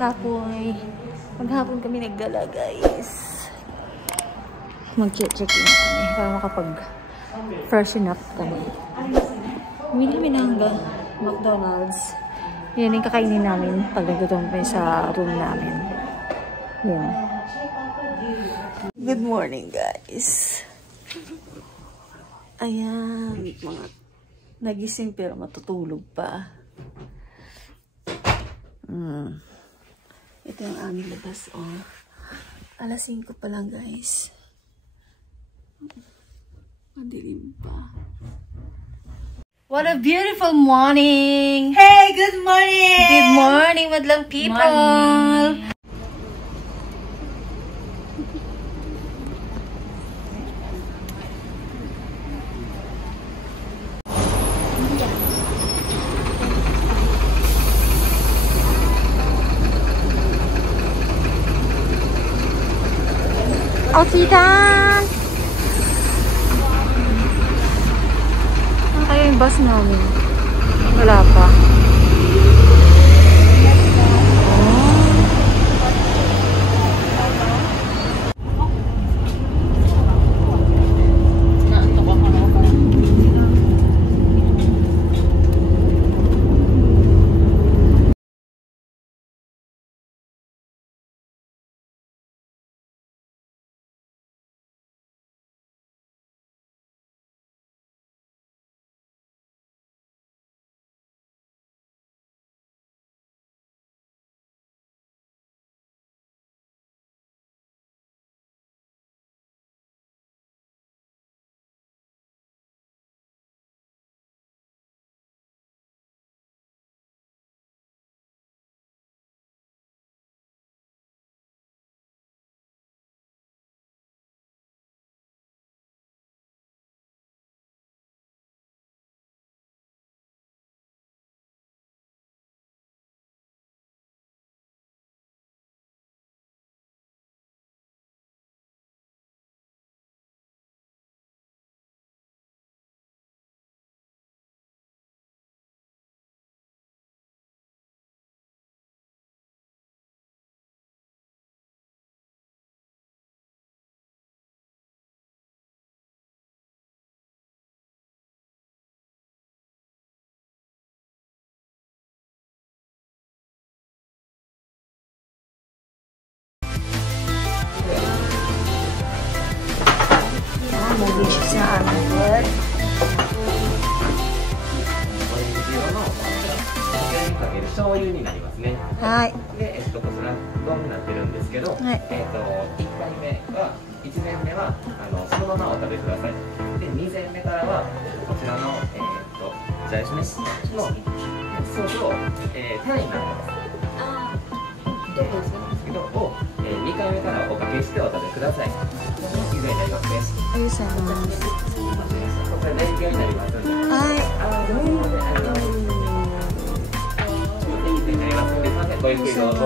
Kapoy. Maghapon kami naggala, guys. Mag-check-in kami para makapag-freshen up kami. Bumili kami ng McDonald's. Yan yung kakainin namin pag nagtutong kami sa room namin. Yan. Good morning, guys. Ayan, mga nagising pero matutulog pa. Ito yung aming labas, oh. Alas 5 pa lang, guys. Madilim pa. What a beautiful morning! Hey, good morning! Good morning, madlang people! Morning. Oh, Titan! Ano kaya yung bus namin? Wala pa. Mag-dishes na aming food.はい。で、こちら丼になってるんですけど、1回目は、1膳目はそのままお食べください。で、2膳目からはこちらのじゃあですねのソースをタイになってます。どうですか？ですけどを2回目からおかけしてお食べください。以上になりますね。ありがとうございます。これ電気になりますので。はい。ごゆっくりどうぞ。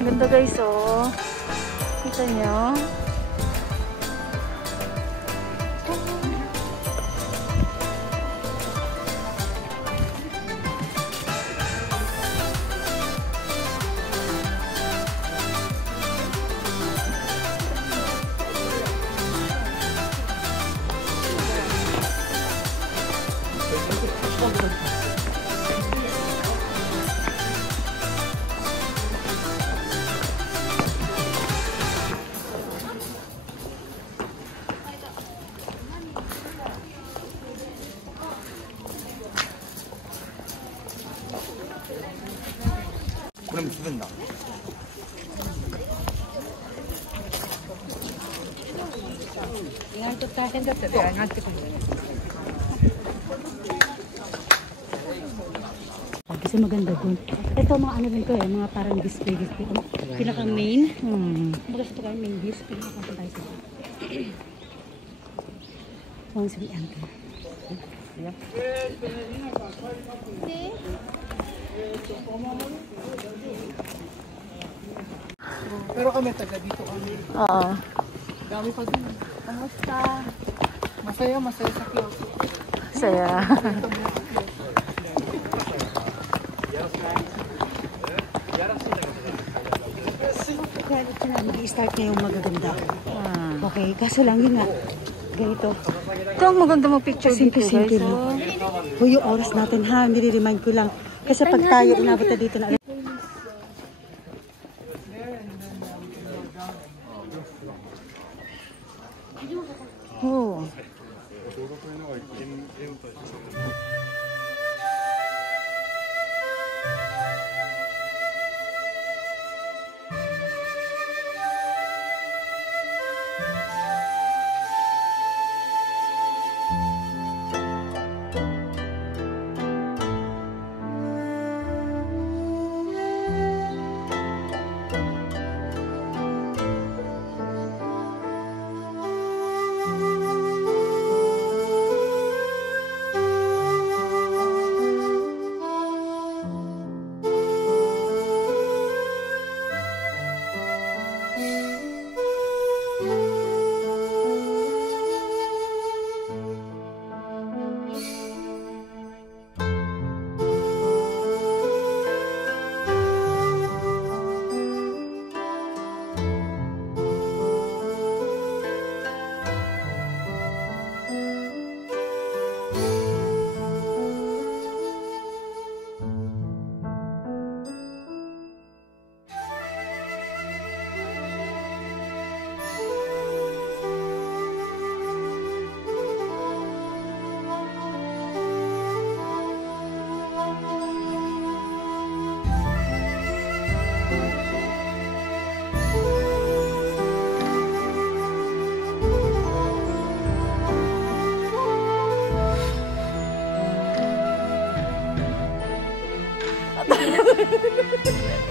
Ganda guys, oh. Kita nyo? 그러면 죽는다. Kasi maganda dun. Ito mga ano rin to eh, mga parang display. Pinaka main. Bagas ito kayo main dish. Pinaka tayo sa once we enter. Pero kami taga dito kami. Oo. Dami pa din. Kamusta? Masaya sa Kyoto. Saya. Mag-i-start na yung magaganda. Okay, kaso lang yun nga. Ganito. Ito ang maganda mo picture dito guys. Yung oras natin ha, nire-remind ko lang. Kasi pag tayo inabot na dito na. Oh.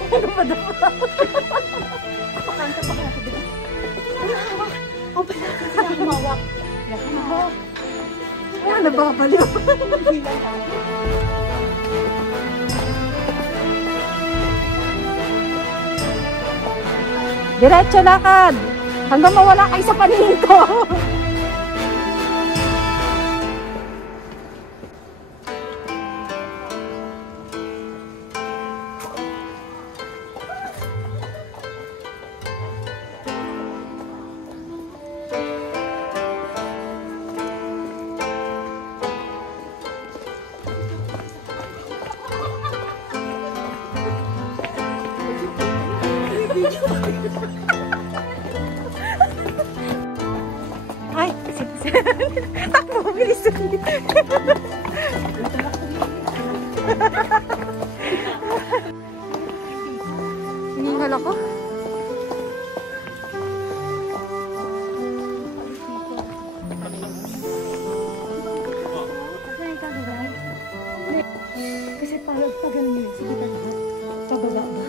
Ano ba daw? Pakanta pa ka ako dito. Ang palaki sila humawak. Ay, nababaliw. Diretso lakad. Hanggang mawala kayo sa paningin ko. Ay, takbo, bilis. Hinihingal ako. Kasi parang tagal niyo. Sige ka na. Pababa ba?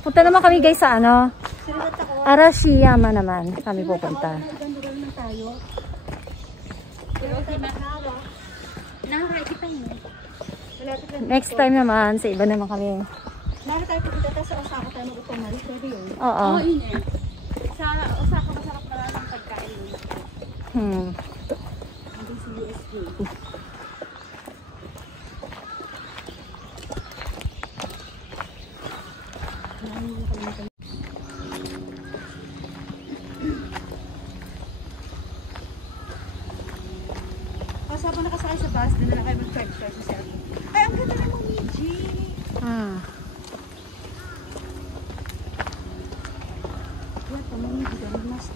Punta naman kami guys sa ano, Arashiyama naman kami pupunta. Next time naman, sa iba naman kami. Lalo tayo pupunta sa Osaka tayo mag-upamari. Pwede yun. Oo. yun eh. Sa Osaka masarap na lang ang pagkain. Hanggang sa USK. Habang nakasakay sa bus, doon na lang kayo mag-charge sa cellphone. Ay, ang ganda ng Momiji! Yan pa, Momiji. Dami mas.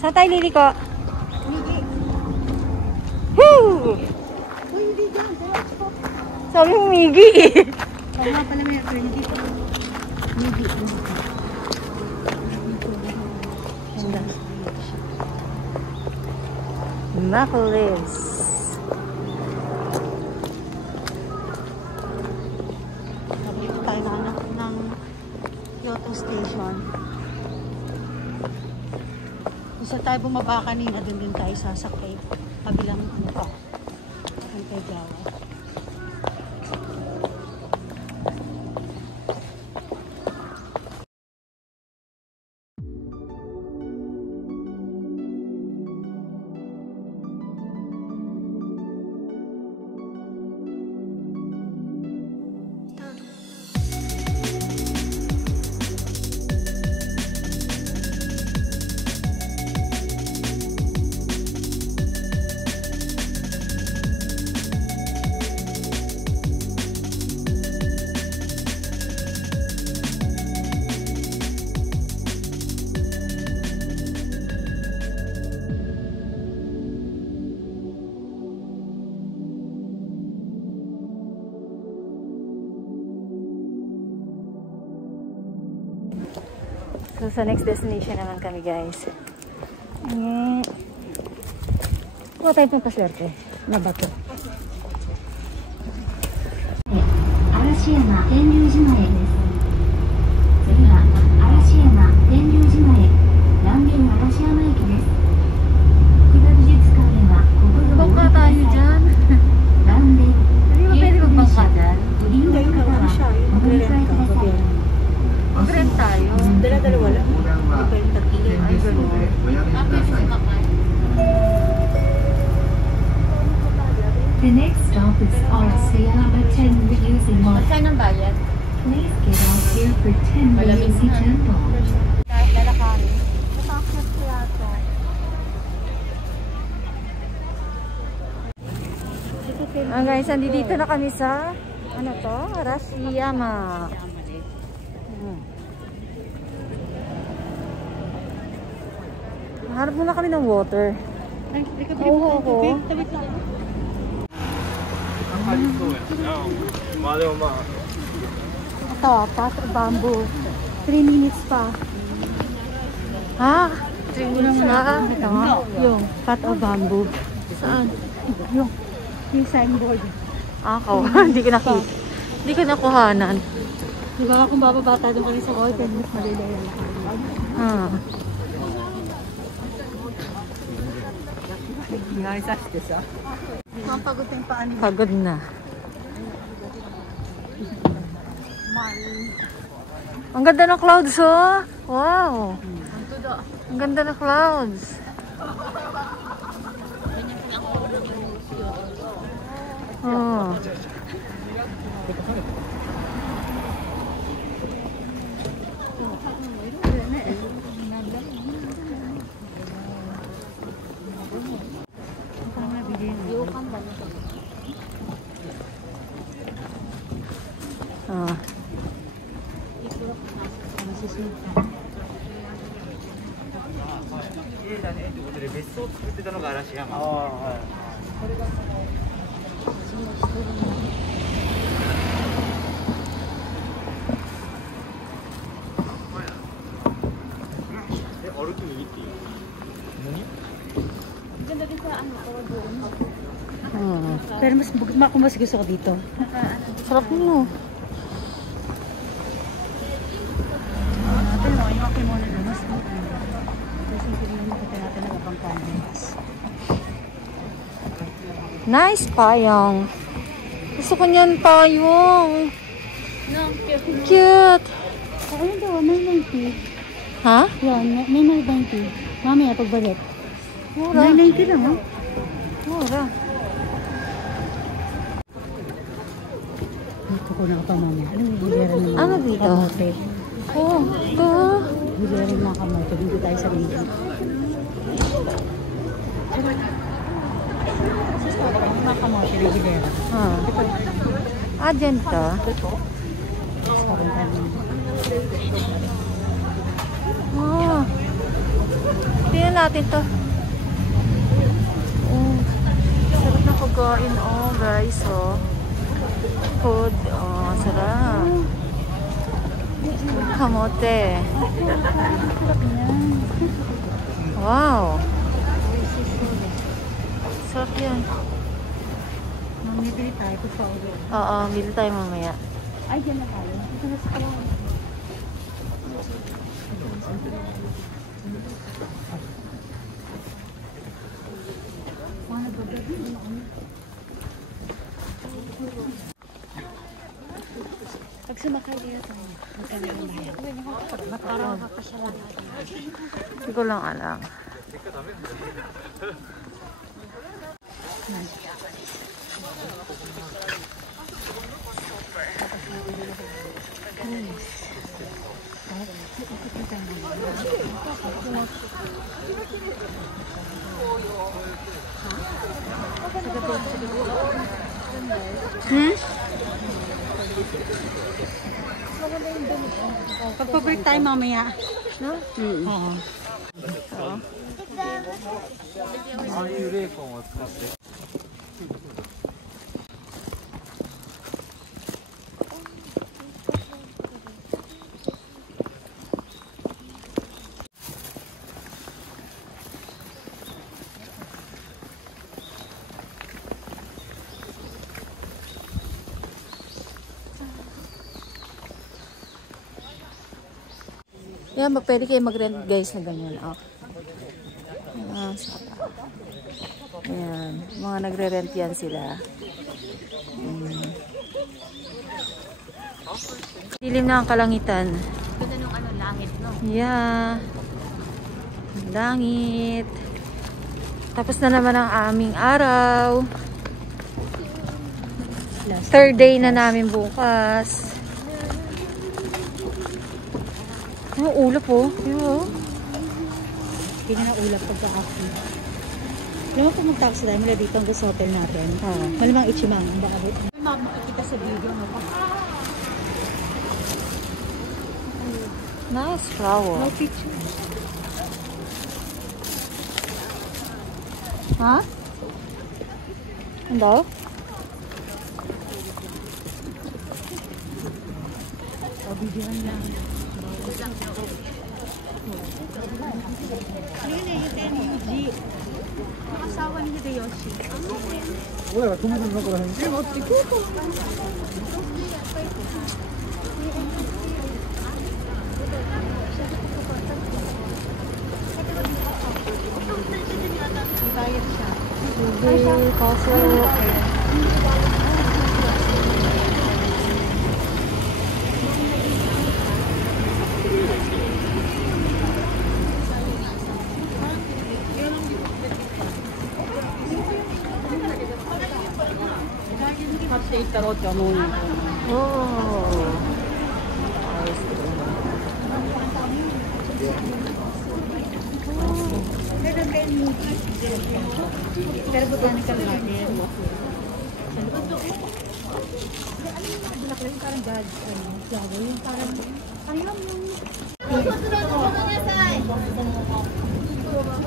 Saan tayo liliko? Migi. Woo! Uy, hindi dyan. Sabi mo Migi eh. Oo nga pala may attorney dito. Migi. Necklace. Dito tayo nahanap ng Kyoto Station. Kung saan tayo bumaba kanina, doon din tayo sasakay. Kabilang ano pa. Kantay Jawa. So, sa next destination naman kami, guys. Kuha tayo pang paswerte na bato. Arashiyama Tenryūjimaへです。次は嵐山天龍島へ南限嵐山駅です。下美術館では心をBangka tayo dyan. Hindi ba pwede magbangka dyan? Hindi, wala siya. Mag-rent ka. Mag-rent tayo. Dala-dalawa lang. Ay, ganun. The next stop is Arashiyama Tenryūjima. Saan ang bayad? Please get off here for Tenryūji Temple. Lalakarin. Matakot kaya ito. Guys, andito na kami sa ano to? Arashiyama. Hanap muna kami ng water. Oo, ako. Ito, pot of bamboo. 3 minutes pa. Ha? 3 minutes na? Ito nga, yung pot of bamboo. Saan? Yung signboard. Ako. Hindi ko nakita. Hindi ko nakuhanan. Di ba kung bababata doon kami sa organ, mas malilaya na kami. Ah. Mapagod na yung paan. Pagod na. Ang ganda ng clouds, oh. Wow. Ang ganda ng clouds. Oh. Ah. mas gusto ko dito. Sarap nyo. Natin mo, yung akin muna doon. Mas kasi hindi naman makita natin ang ibang cameras. Nice payong. Gusto ko niyan payong. No, cute. Cute. Ayun daw, may 90. Ha? Yan, may 90. Mamaya pagbalik. Mura. May 90 lang, ha? Mura. Dito ko na pa mamaya. Ano yung hilera naman? Ano dito? Kamote. Oh, ito. Hilera ng mga kamote. Dito tayo sa linggo. Mga kamote na hilera. Ah, dyan to. Parang tayo. Oh. Tingnan natin to. Oh. Sarap na pagkain. Oh, guys. Oh. Food. Oh, sarap. Kamote. Wow. Sarap yan. Mamibili tayo. Pagpaulo. Oo, bili tayo mamaya. Ay, dyan na tayo. Ito na sa kawan. Pag sumakay dito tayo, magkano ang bayan? Parang kakasyalan. Hindi ko lang alam. Pagpa-break tayo mamaya. No? Oo. Yan, pwede kayo mag-rent guys na ganyan. Oh. Ayan, mga nagre-rent yan sila. Dilim na ang kalangitan. Ganda nung ano, langit, no? Yeah. Langit. Tapos na naman ang aming araw. Third day na namin bukas. Oh, ulap oh. Yo. Hindi na ulap pagka-after. Alam mo kung mag-taxi tayo mula dito hanggang sa hotel natin. Malamang Ichimang. Baka makikita sa video. Nice flower. No picture. Ha? Ano daw? Videoan lang. Yun eh, yung Tenny G. Yung asawa ni Hideyoshi. Bayad siya. Hindi, kaso... Oh. Pero botanical garden. Parang God. Flower. Yung parang... Ayun yung...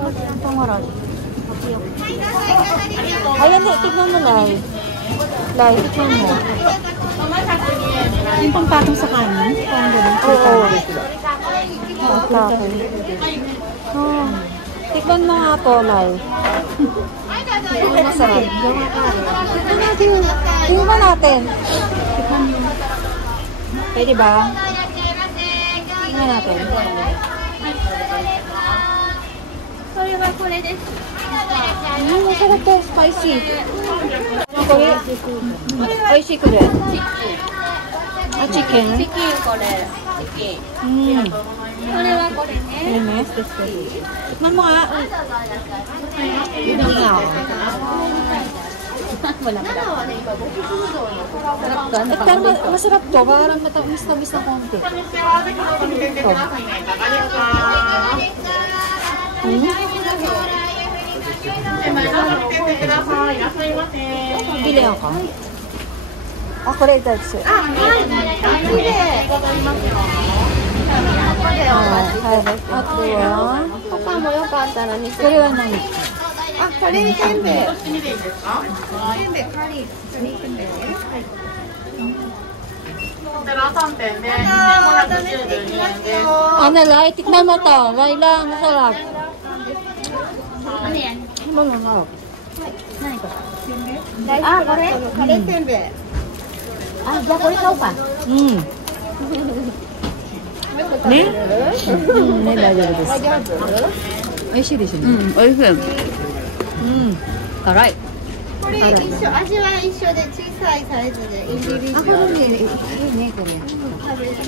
Ito marami. Ay, hindi. Tignan mo, Lai. Lai, tignan mo. Yung pangpatong sa kanin. Parang ganun. Oo. Pagkakin. Oh. Tignan mo nga to, Lai. Masarap. Tingnan natin. Pwede ba? Tingnan natin. Masarap to. Spicy. Oishii ko rin. Chicken? Chicken ko rin. Chicken. Tikman mo nga. Hindi nga ako. Wala pa. Pero masarap to. Parang matamis na konti. Bili ako. Ako rin ito. Ano, Lai? Tikman mo to. Lai lang. Masarap. Ano yan? Masarap. Ah, kore? Kore senbei. Ah,じゃあこれ買おうか。ね。ね、大丈夫です。美味しいでしょ。美味しい。辛い。これ一緒、味は一緒で小さいサイズでインディビジュアル。いいねこれ。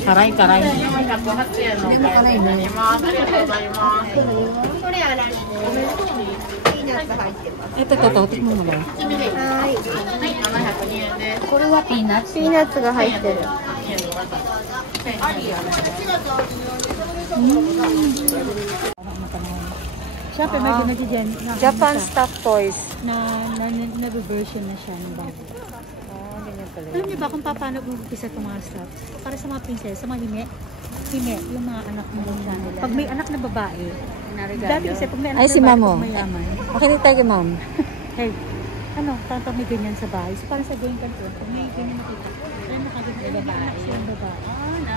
辛い辛い。108円のお買い物になります。ありがとうございます。これあられで。ピーナッツ入ってます。tikman mo ba? はい。702円です。これはピーナッツ。ピーナッツが入ってる。Siyempre, medyo dyan. Japan Stuff Toys. Na-version na siya ng bago. Alam niyo ba kung paano umpisa itong mga stuffs? Para sa mga princess, sa mga hime, yung mga anak mo. Pag may anak na babae, dati kasi pag may anak na babae, pag mayaman. Makinig tayo kay ma'am. Hey, ano, tanto may ganyan sa bahay. So, parang sa going kanto, pag may ganyan nakita, kaya nakagod na anak siya yung babae.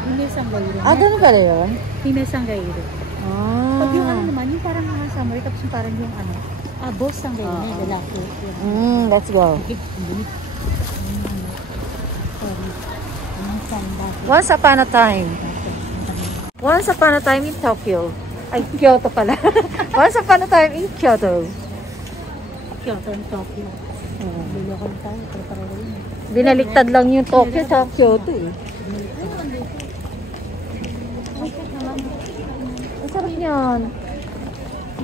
Hinesang gayro. Ah, gano'n pala yun? Hinesang gayro. Pag yung ano naman, yung parang mga summary, tapos yung parang yung ano, boss ang gayro na yung lalaki. Let's go. Once upon a time. Once upon a time in Tokyo. Ay, Kyoto pala. Once upon a time in Kyoto. Kyoto and Tokyo. Biloko na tayo. Binaliktad lang yung Tokyo sa Kyoto eh. Ang sarap yan.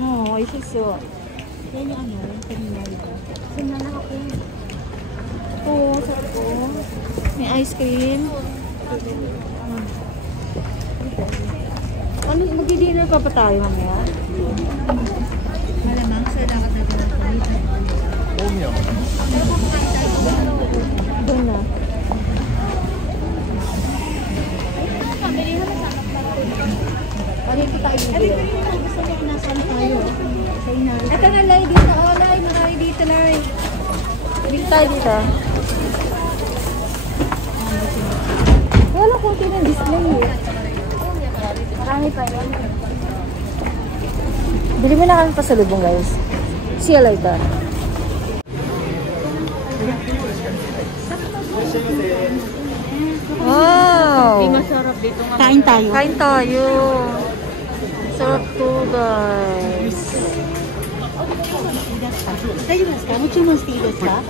Oo, isiso. Yan yung ano, yung kanina dito. Sinala ako. Oo, sarap ko. May ice cream. Ano, mag-dinner pa ba tayo mamaya? Malamang sa dapat natin ang kanina. Doon na. Parito tayo dito. Gusto mo kung nasan tayo? Sa inari. Ito na, Lai. Dito. Oh, Lai. Marami dito, Lai. Dito tayo dito. Wala kung ng display eh. Marami pa yun. Bili mo na kami pasalubong, guys. See you later. Wow! Kain tayo. Kain tayo. Sarap to, guys. 大丈夫ですか？もう注文していいですか？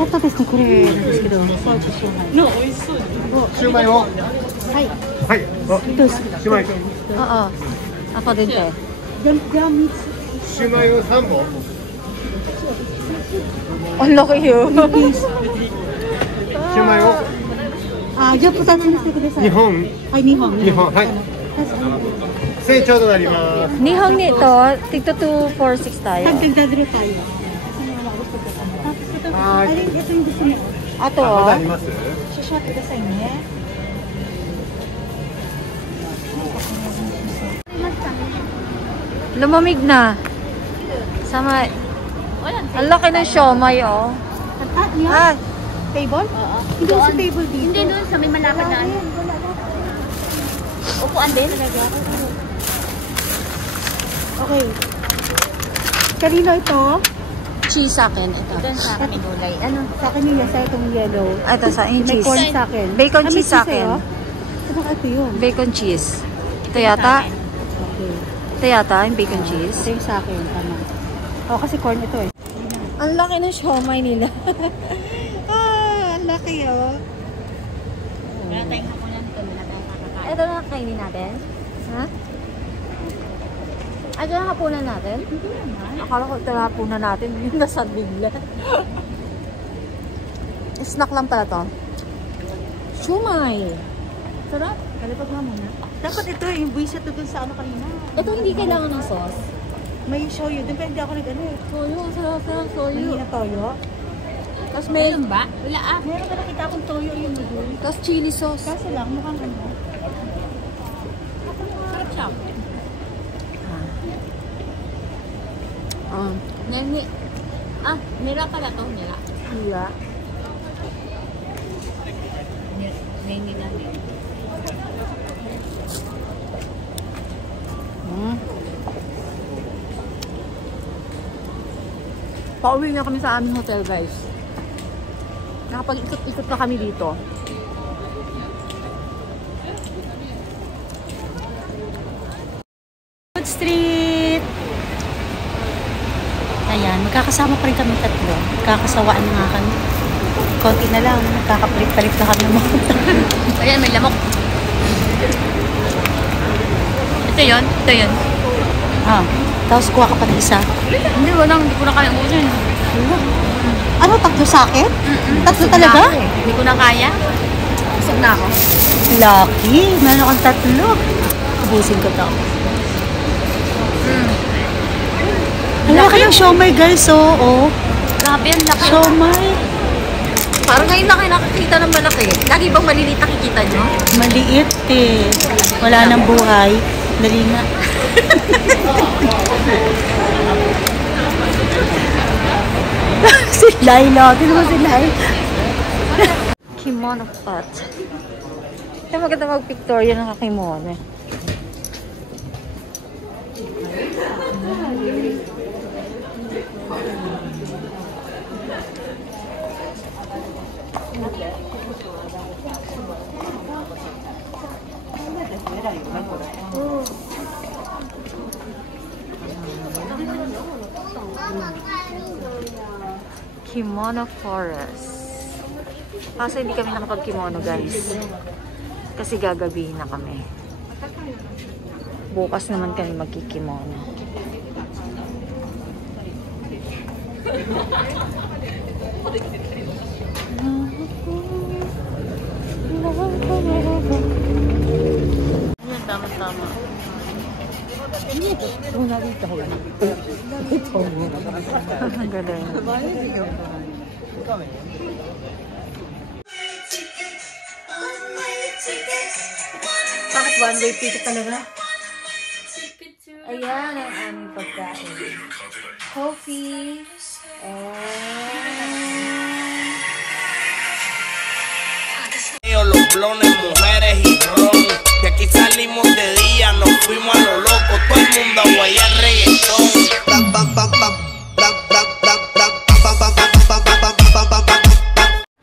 あったですね、これなんですけど。の美味しそう。シューマイを。はい。はい。どうですか？シューマイ。Oo. Ako din, te. じゃあ3つ。シューマイを3本。Ang laki yun. シューマイをじゃあ2つにしてください。2本。はい、2本。 2本。はい。成長となります。 Nihong nito, tigto 246 tayo. Dagdag tayo. はい。 Ito yung gusto niya. Ato, まだあ oh. ります？ Shot ku sa inyo. Lumamig na. Sama. Ang laki ng siomay, oh. Ah, Table? Hindi sa table dito. Hindi doon sa may malapad na ano. Upuan din? Okay. Kanino ito? cheese sa akin. Ito. Ito sa akin may gulay. Ano? Sa akin yung sa itong yellow. Ito sa yung May cheese. corn sa akin. Bacon cheese sa akin. Ito ba ito yun? Bacon cheese. Ito yata. Okay. Ito yata yung bacon cheese. Ito yung sa akin. Tama. Oh, kasi corn ito eh. Ang laki ng siomay nila. Ah, ang laki oh. Wala tayong hapunan ito. Wala tayong makakain. Ito na kainin natin. Ha? Ito na hapunan natin? Akala ko ito na hapunan natin. Yung nasa bigla. Snack lang pala to. Siomay. Sarap. Kalipag nga muna. Dapat ito yung buwisit na dun sa ano kanina. Ito hindi kailangan ng sauce. May shoyu. Depende ako nag-ano eh. Soyo. Sarap ng soyo. May na toyo. Tapos may... Meron ba? Wala ah. Meron ka nakita akong toyo yung noodle. Tapos chili sauce. Kaso lang, mukhang ano. Sarap siya. Nani. Ah, mira pala to. Mira. Hila. Nani namin. Pauwi na kami sa aming hotel, guys. Nakapag-ikot-ikot na kami dito. Food Street! Ayan, magkakasama pa rin kami tatlo. Magkakasawaan na nga kami. Konti na lang, magkakapalit-palit na kami ng mga Ayan, may lamok. Ito yun. Ito yun. Ah, tapos kuha ka pa ng isa. Hindi ko na kaya ubusin. Ano, tatlo sa akin? Tatlo talaga? Hindi ko na kaya. Busog na ako. Lucky, meron kang tatlo. Ubusin ko to. Ang laki ng siomay guys, oh. Grabe, ang laki. Siomay. Parang ngayon na kayo nakakita ng malaki. Lagi bang maliliit nakikita nyo? Maliit eh. Wala nang buhay. Dali nga. Si Laila. Tignan mo si Laila. Kimono pot. Kaya maganda mag-pictorial ng kimono. Kimono Forest. Kasi hindi kami nakapag-kimono, guys. Kasi gagabihin na kami. Bukas naman kami magkikimono. Ayan, tama-tama. Ang galing. Bakit one-way ticket talaga? Ayan ang aming pagkain. Coffee. Los blones, mujeres y ron. Que aquí salimos de día, nos fuimos a lo loco. Todo el mundo a guayar reggaetón.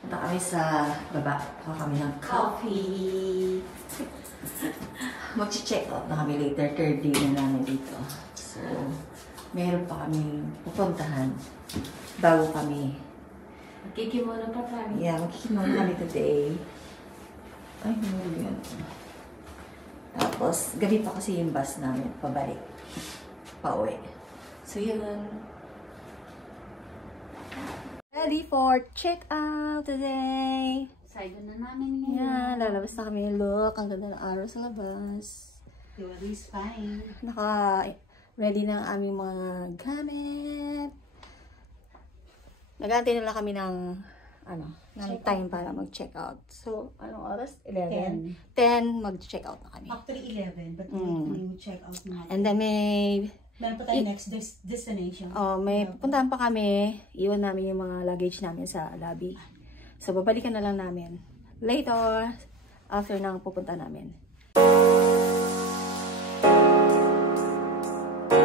Punta kami sa baba. Kuha kami ng coffee. Mag-check out na kami later. Third day na namin dito. So, meron pa kami pupuntahan bago kami. Magkikimono pa kami. Yeah, magkikimono kami today. Ay, hindi yan. Tapos, gabi pa kasi yung bus namin, pabalik. Pauwi. So, yun. Ready for check-out today! Side na namin ngayon. Yan, lalabas na kami. Look, ang ganda ng araw sa labas. It's fine. Naka-ready na ang aming mga gamit. Nag-aantay na lang kami ng time para mag-check out. So, anong oras? 11? 10 mag-check out na kami. Actually 11, but we will check out na. And then Meron pa tayo next destination. may puntahan pa kami. Iwan namin yung mga luggage namin sa lobby. So, babalikan na lang namin later after nang pupunta namin.